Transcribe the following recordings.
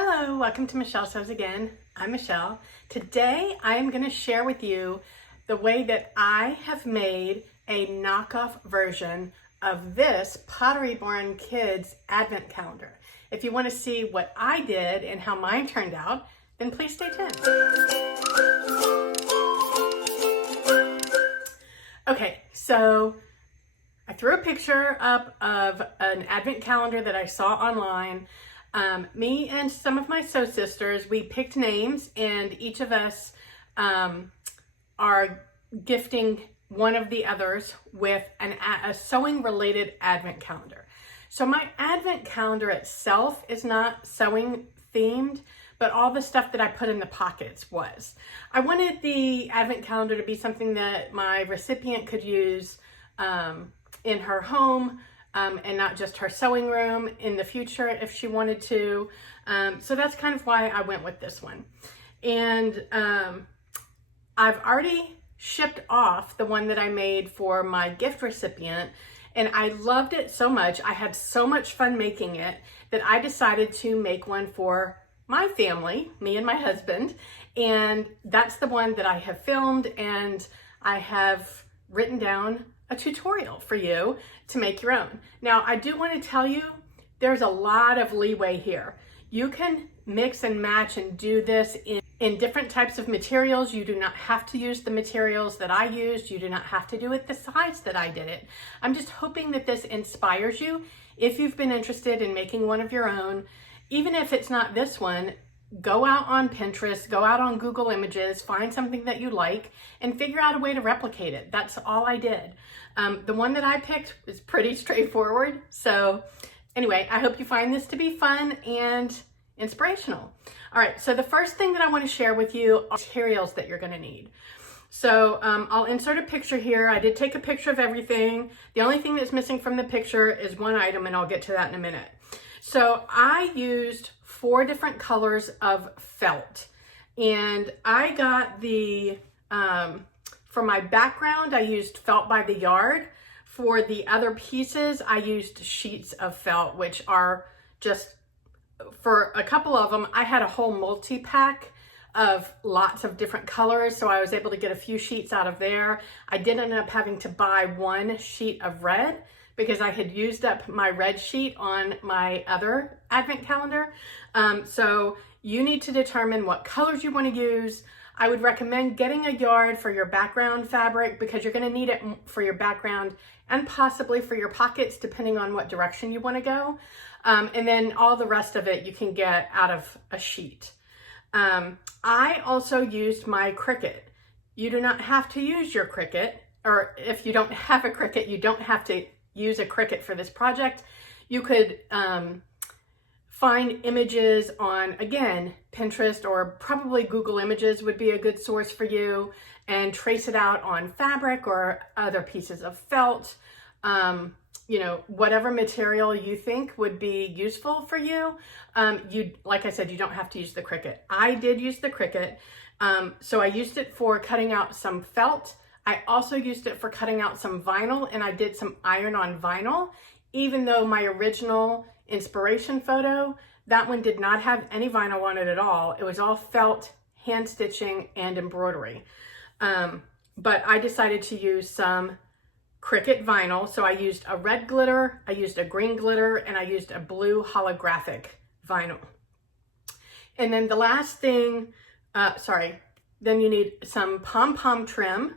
Hello, welcome to Michelle Sews Again. I'm Michelle. Today I am going to share with you the way that I have made a knockoff version of this Pottery Barn Kids Advent Calendar. If you want to see what I did and how mine turned out, then please stay tuned. Okay, so I threw a picture up of an Advent calendar that I saw online. Me and some of my sew sisters, we picked names, and each of us are gifting one of the others with a sewing related Advent calendar. So my Advent calendar itself is not sewing themed, but all the stuff that I put in the pockets was. I wanted the Advent calendar to be something that my recipient could use in her home, and not just her sewing room in the future if she wanted to. So that's kind of why I went with this one. And I've already shipped off the one that I made for my gift recipient, and I loved it so much. I had so much fun making it that I decided to make one for my family, me and my husband. And that's the one that I have filmed, and I have written down a tutorial for you to make your own. Now, I do want to tell you, there's a lot of leeway here. You can mix and match and do this in different types of materials. You do not have to use the materials that I used. You do not have to do it the size that I did it. I'm just hoping that this inspires you. If you've been interested in making one of your own, even if it's not this one, go out on Pinterest, go out on Google Images, find something that you like, and figure out a way to replicate it. That's all I did. The one that I picked was pretty straightforward. So anyway, I hope you find this to be fun and inspirational. All right, so the first thing that I want to share with you are materials that you're going to need. So I'll insert a picture here. I did take a picture of everything. The only thing that's missing from the picture is one item, and I'll get to that in a minute. So I used 4 different colors of felt, and I got the, for my background, I used felt by the yard. For the other pieces, I used sheets of felt, which are just, for a couple of them, I had a whole multi-pack of lots of different colors, so I was able to get a few sheets out of there. I did end up having to buy 1 sheet of red because I had used up my red sheet on my other Advent calendar. So you need to determine what colors you want to use. I would recommend getting a yard for your background fabric because you're going to need it for your background and possibly for your pockets, depending on what direction you want to go. And then all the rest of it you can get out of a sheet. I also used my Cricut. You do not have to use your Cricut, or if you don't have a Cricut, you don't have to use a Cricut for this project. You could find images on, again, Pinterest, or probably Google Images would be a good source for you, and trace it out on fabric or other pieces of felt. You know, whatever material you think would be useful for you. Like I said, you don't have to use the Cricut. I did use the Cricut. So I used it for cutting out some felt. I also used it for cutting out some vinyl, and I did some iron-on vinyl, even though my original inspiration photo, that one did not have any vinyl on it at all. It was all felt, hand stitching, and embroidery. But I decided to use some Cricut vinyl. So I used a red glitter, I used a green glitter, and I used a blue holographic vinyl. And then the last thing, then you need some pom-pom trim.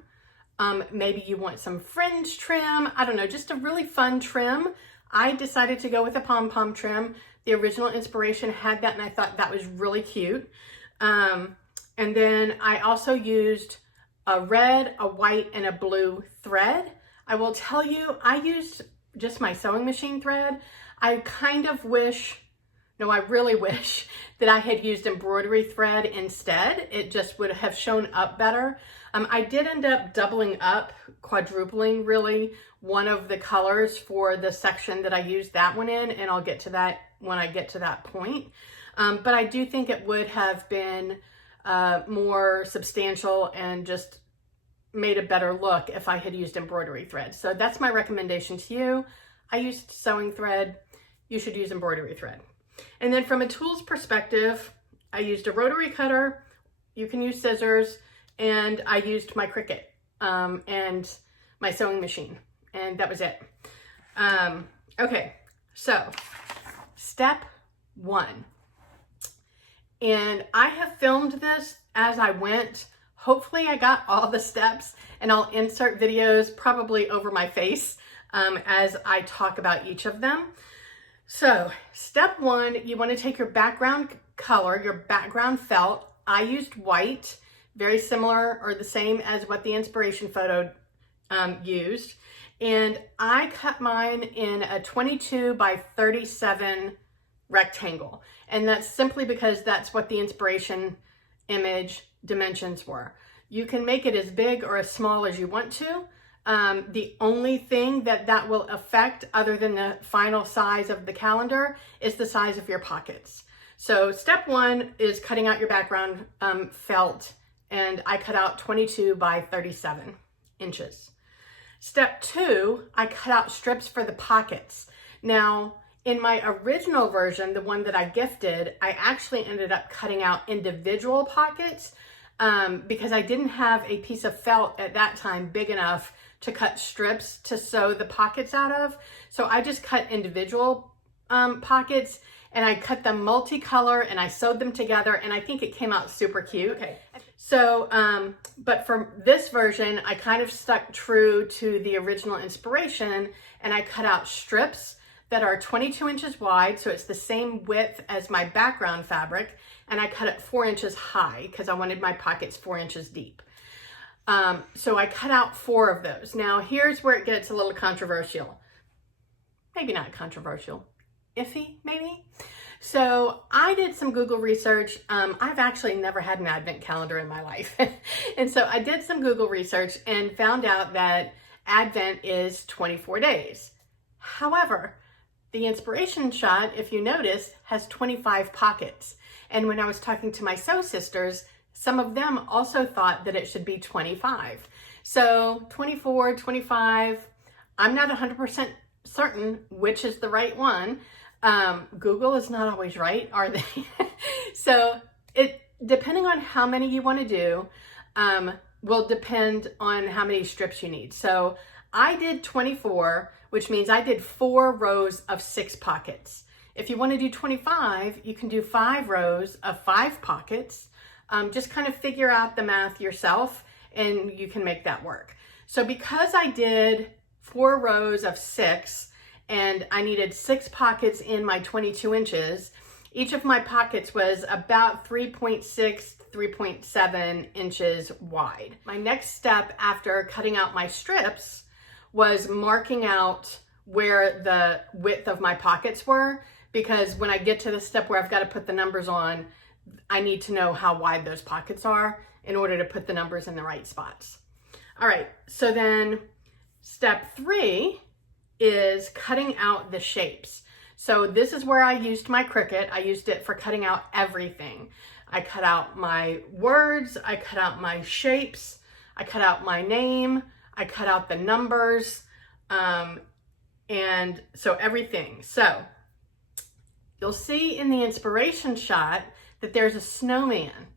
Maybe you want some fringe trim. I don't know, just a really fun trim. I decided to go with a pom-pom trim. The original inspiration had that, and I thought that was really cute. And then I also used a red, a white, and a blue thread. I will tell you, I used just my sewing machine thread. I kind of wish, no, I really wish that I had used embroidery thread instead. It just would have shown up better. I did end up doubling up, quadrupling really, one of the colors for the section that I used that one in, and I'll get to that when I get to that point. But I do think it would have been more substantial and just made a better look if I had used embroidery thread. So that's my recommendation to you. I used sewing thread. You should use embroidery thread. And then from a tools perspective, I used a rotary cutter, you can use scissors, and I used my Cricut and my sewing machine, and that was it. Okay, so step 1. And I have filmed this as I went. Hopefully I got all the steps, and I'll insert videos probably over my face as I talk about each of them. So step 1, you want to take your background color, your background felt. I used white, very similar or the same as what the inspiration photo used. And I cut mine in a 22 by 37 rectangle. And that's simply because that's what the inspiration image dimensions were. You can make it as big or as small as you want to. The only thing that will affect, other than the final size of the calendar, is the size of your pockets. So step 1 is cutting out your background felt, and I cut out 22 by 37 inches. Step 2, I cut out strips for the pockets. Now, in my original version, the one that I gifted, I actually ended up cutting out individual pockets because I didn't have a piece of felt at that time big enough to cut strips to sew the pockets out of. So I just cut individual pockets, and I cut them multicolor, and I sewed them together, and I think it came out super cute. Okay. So, but for this version, I kind of stuck true to the original inspiration, and I cut out strips that are 22 inches wide, so it's the same width as my background fabric, and I cut it 4 inches high because I wanted my pockets 4 inches deep. So I cut out 4 of those. Now here's where it gets a little controversial. Maybe not controversial, iffy maybe. So I did some Google research. I've actually never had an advent calendar in my life. And so I did some Google research and found out that Advent is 24 days. However, the inspiration shot, if you notice, has 25 pockets. And when I was talking to my sew sisters, some of them also thought that it should be 25. So 24, 25, I'm not 100% certain which is the right one. Google is not always right, are they? So it, depending on how many you want to do, will depend on how many strips you need. So I did 24, which means I did 4 rows of 6 pockets. If you want to do 25, you can do 5 rows of 5 pockets. Just kind of figure out the math yourself, and you can make that work. So because I did 4 rows of 6, and I needed 6 pockets in my 22 inches, each of my pockets was about 3.6, 3.7 inches wide. My next step after cutting out my strips was marking out where the width of my pockets were, because when I get to the step where I've got to put the numbers on, I need to know how wide those pockets are in order to put the numbers in the right spots. All right, so then step 3 is cutting out the shapes. So this is where I used my Cricut. I used it for cutting out everything. I cut out my words, I cut out my shapes, I cut out my name, I cut out the numbers, and so everything. So you'll see in the inspiration shot that there's a snowman.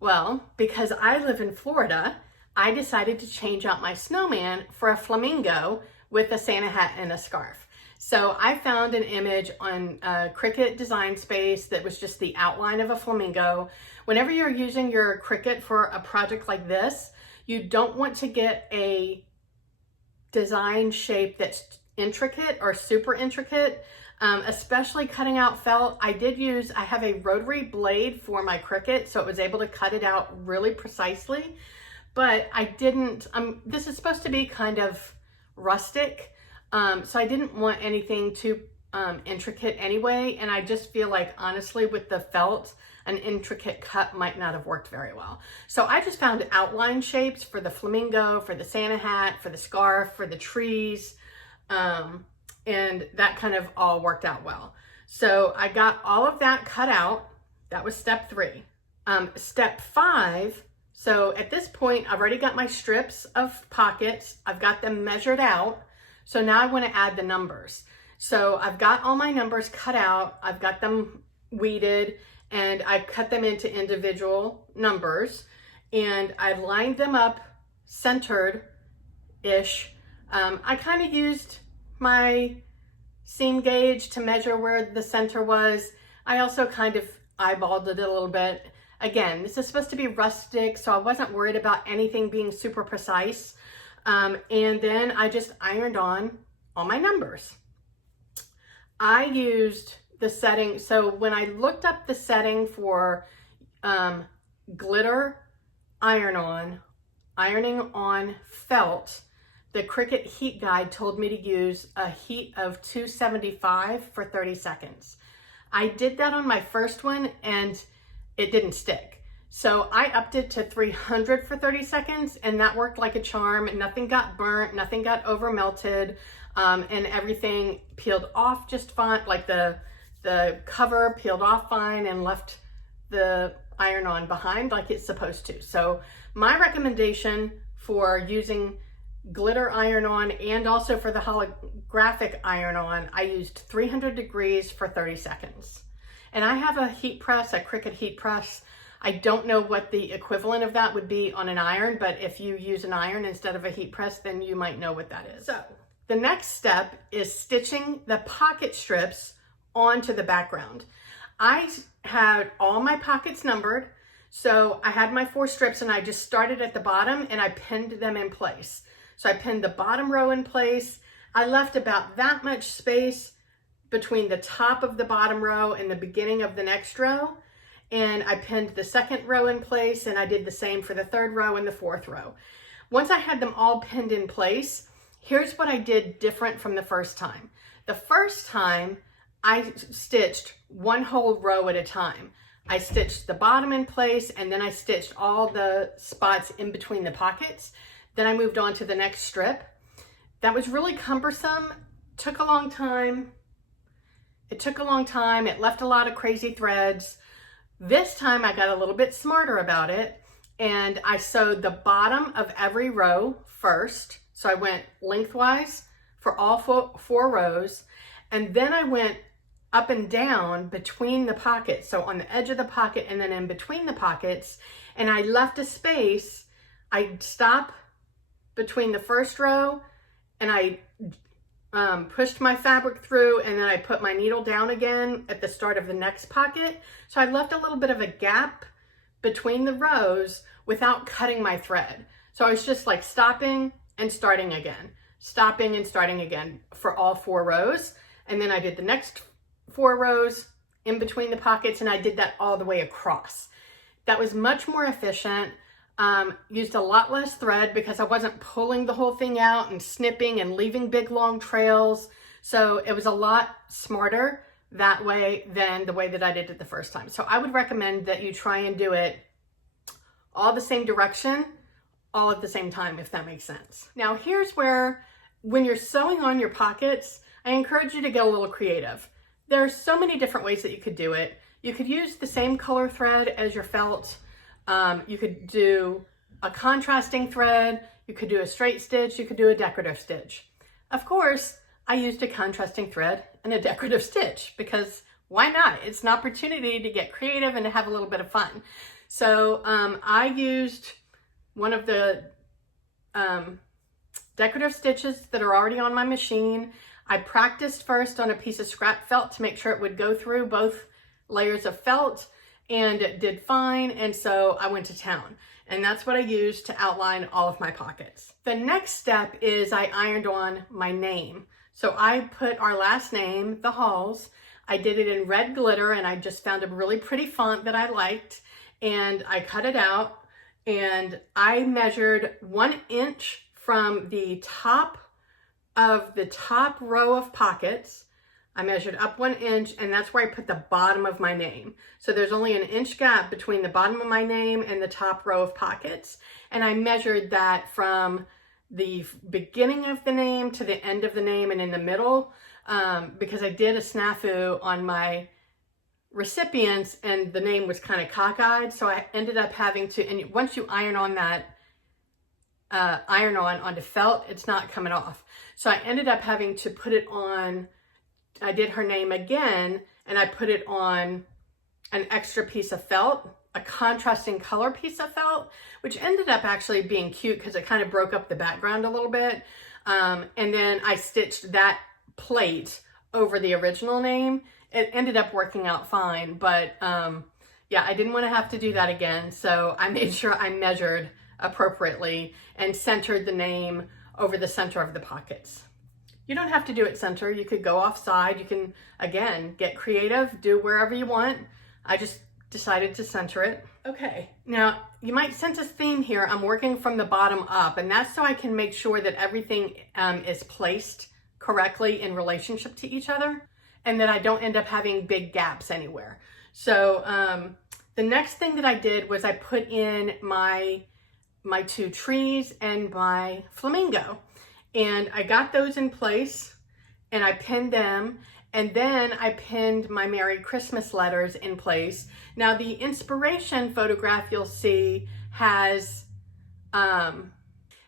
Well, because I live in Florida, I decided to change out my snowman for a flamingo with a Santa hat and a scarf. So I found an image on Cricut Design Space that was just the outline of a flamingo. Whenever you're using your Cricut for a project like this, you don't want to get a design shape that's intricate or super intricate, especially cutting out felt. I have a rotary blade for my Cricut, so it was able to cut it out really precisely, but I didn't, this is supposed to be kind of rustic, so I didn't want anything too intricate anyway, and I just feel like, honestly, with the felt, an intricate cut might not have worked very well. So I just found outline shapes for the flamingo, for the Santa hat, for the scarf, for the trees, and that kind of all worked out well. So I got all of that cut out. That was step 3. Step 5, so at this point, I've already got my strips of pockets. I've got them measured out. So now I want to add the numbers. So I've got all my numbers cut out, I've got them weeded, and I cut them into individual numbers, and I lined them up centered-ish. I kind of used my seam gauge to measure where the center was. I also kind of eyeballed it a little bit. Again, this is supposed to be rustic, so I wasn't worried about anything being super precise. And then I just ironed on all my numbers. I used the setting, so when I looked up the setting for glitter ironing on felt, the Cricut heat guide told me to use a heat of 275 for 30 seconds. I did that on my first one and it didn't stick. So I upped it to 300 for 30 seconds and that worked like a charm. Nothing got burnt, nothing got over melted, and everything peeled off just fine. Like the cover peeled off fine and left the iron on behind like it's supposed to. So my recommendation for using glitter iron-on and also for the holographic iron-on, I used 300 degrees for 30 seconds. And I have a heat press, a Cricut heat press. I don't know what the equivalent of that would be on an iron, but if you use an iron instead of a heat press, then you might know what that is. So the next step is stitching the pocket strips onto the background. I had all my pockets numbered, so I had my 4 strips and I just started at the bottom and I pinned them in place. So I pinned the bottom row in place. I left about that much space between the top of the bottom row and the beginning of the next row. And I pinned the second row in place, and I did the same for the 3rd row and the 4th row. Once I had them all pinned in place, here's what I did different from the first time. The first time I stitched one whole row at a time. I stitched the bottom in place and then I stitched all the spots in between the pockets. Then I moved on to the next strip. That was really cumbersome, took a long time. It took a long time, it left a lot of crazy threads. This time I got a little bit smarter about it and I sewed the bottom of every row first. So I went lengthwise for all 4 rows, and then I went up and down between the pockets. So on the edge of the pocket and then in between the pockets, and I left a space. I'd stop between the first row and I pushed my fabric through, and then I put my needle down again at the start of the next pocket. So I left a little bit of a gap between the rows without cutting my thread. So I was just like stopping and starting again, stopping and starting again for all 4 rows. And then I did the next 4 rows in between the pockets, and I did that all the way across. That was much more efficient. Used a lot less thread because I wasn't pulling the whole thing out and snipping and leaving big long trails. So it was a lot smarter that way than the way that I did it the first time. So I would recommend that you try and do it all the same direction, all at the same time, if that makes sense. Now here's where, when you're sewing on your pockets, I encourage you to get a little creative. There are so many different ways that you could do it. You could use the same color thread as your felt. You could do a contrasting thread, you could do a straight stitch, you could do a decorative stitch. Of course, I used a contrasting thread and a decorative stitch because why not? It's an opportunity to get creative and to have a little bit of fun. So I used one of the decorative stitches that are already on my machine. I practiced first on a piece of scrap felt to make sure it would go through both layers of felt, and it did fine, and so I went to town. And that's what I used to outline all of my pockets. The next step is I ironed on my name. So I put our last name, The Halls. I did it in red glitter, and I just found a really pretty font that I liked, and I cut it out, and I measured 1 inch from the top of the top row of pockets. I measured up 1 inch, and that's where I put the bottom of my name. So there's only an inch gap between the bottom of my name and the top row of pockets. And I measured that from the beginning of the name to the end of the name and in the middle, because I did a snafu on my recipients and the name was kind of cockeyed. So I ended up having to, and once you iron on that, onto felt, it's not coming off. So I ended up having to put it on I did her name again, and I put it on an extra piece of felt, a contrasting color piece of felt, which ended up actually being cute because it kind of broke up the background a little bit. And then I stitched that plate over the original name. It ended up working out fine, but yeah, I didn't want to have to do that again. So I made sure I measured appropriately and centered the name over the center of the pockets. You don't have to do it center. You could go offside. You can, again, get creative, do wherever you want. I just decided to center it. Okay, now you might sense a theme here. I'm working from the bottom up, and that's so I can make sure that everything is placed correctly in relationship to each other, and that I don't end up having big gaps anywhere. So the next thing that I did was I put in my two trees and my flamingo, and I got those in place and I pinned them, and then I pinned my Merry Christmas letters in place. Now the inspiration photograph you'll see has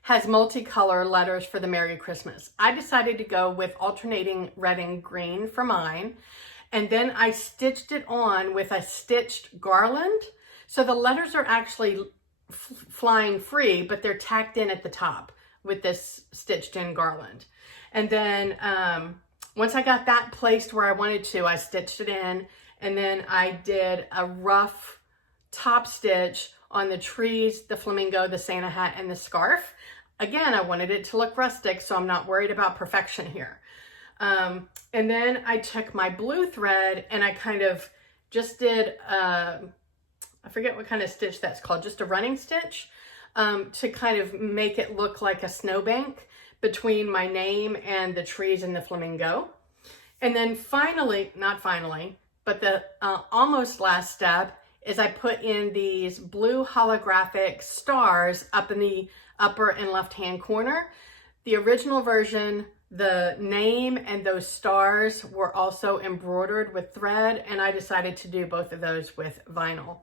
multicolor letters for the Merry Christmas. I decided to go with alternating red and green for mine, and then I stitched it on with a stitched garland. So the letters are actually flying free, but they're tacked in at the top with this stitched in garland. And then once I got that placed where I wanted to, I stitched it in, and then I did a rough top stitch on the trees, the flamingo, the Santa hat, and the scarf. Again, I wanted it to look rustic, so I'm not worried about perfection here. And then I took my blue thread and I kind of just did, I forget what kind of stitch that's called, just a running stitch, to kind of make it look like a snowbank between my name and the trees and the flamingo. And then finally, not finally, but the almost last step is I put in these blue holographic stars up in the upper and left-hand corner. The original version, the name and those stars were also embroidered with thread, and I decided to do both of those with vinyl.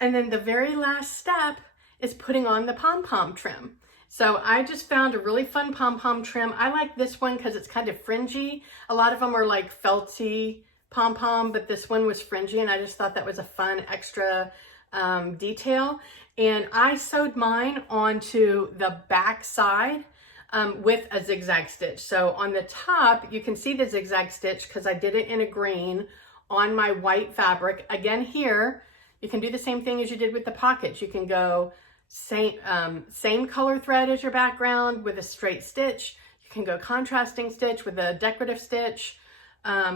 And then the very last step is putting on the pom-pom trim. So I just found a really fun pom-pom trim. I like this one because it's kind of fringy. A lot of them are like felty pom-pom, but this one was fringy, and I just thought that was a fun extra detail. And I sewed mine onto the back side with a zigzag stitch. So on the top, you can see the zigzag stitch because I did it in a green on my white fabric. Again, here, you can do the same thing as you did with the pockets. You can go same color thread as your background with a straight stitch. You can go contrasting stitch with a decorative stitch,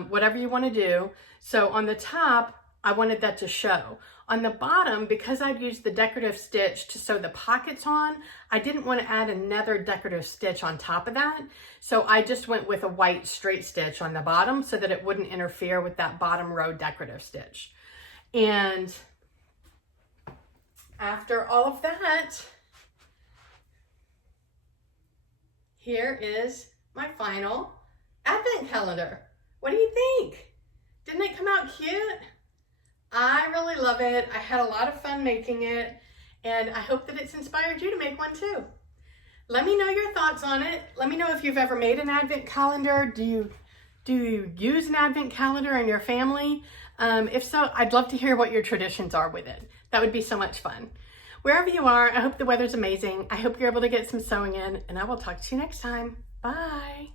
whatever you want to do. So on the top, I wanted that to show. On the bottom, because I'd used the decorative stitch to sew the pockets on, I didn't want to add another decorative stitch on top of that. So I just went with a white straight stitch on the bottom so that it wouldn't interfere with that bottom row decorative stitch. And after all of that, here is my final advent calendar. What do you think? Didn't it come out cute? I really love it. I had a lot of fun making it, and I hope that it's inspired you to make one too. Let me know your thoughts on it. Let me know if you've ever made an advent calendar. Do you use an advent calendar in your family? If so, I'd love to hear what your traditions are with it. That would be so much fun. Wherever you are, I hope the weather's amazing. I hope you're able to get some sewing in, and I will talk to you next time. Bye.